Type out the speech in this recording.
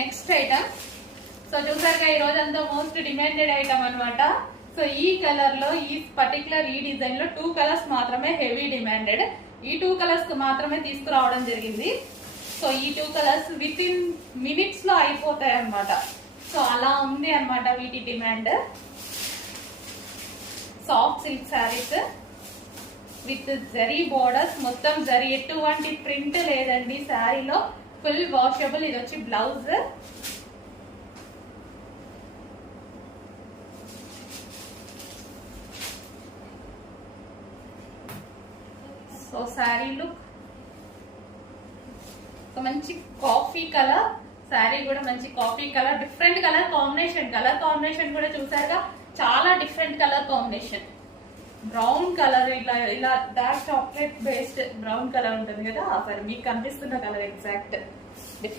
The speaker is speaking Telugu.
Next item. సో చూసారుగా ఈ రోజంతా మోస్ట్ డిమాండెడ్ ఐటమ్ అనమాట. సో ఈ కలర్ లో ఈ పర్టికులర్ ఈ డిజైన్ లో 2 కలర్స్ మాత్రమే హెవీ డిమాండెడ్. ఈ 2 కలర్స్ మాత్రమే తీసుకురావడం జరిగింది. సో ఈ 2 కలర్స్ విత్ ఇన్ మినిట్స్ లో అయిపోతాయి అనమాట. సో అలా ఉంది అనమాట వీటి demand. Soft silk saris with zari borders, మొత్తం జరీ, ఎటువంటి ప్రింట్ లేదండి శారీలో. Full washable. ఇది వచ్చి బ్లౌజ్. సో శారీ లుక్ మంచి కాఫీ కలర్. శారీ కూడా మంచి coffee colour, different colour combination కూడా చూసారుగా, చాలా different colour combination. Brown colour, ఇలా dark chocolate based brown colour ఉంటుంది కదా, సరే మీకు కనిపిస్తున్న కలర్ ఎగ్జాక్ట్ డిఫరెంట్.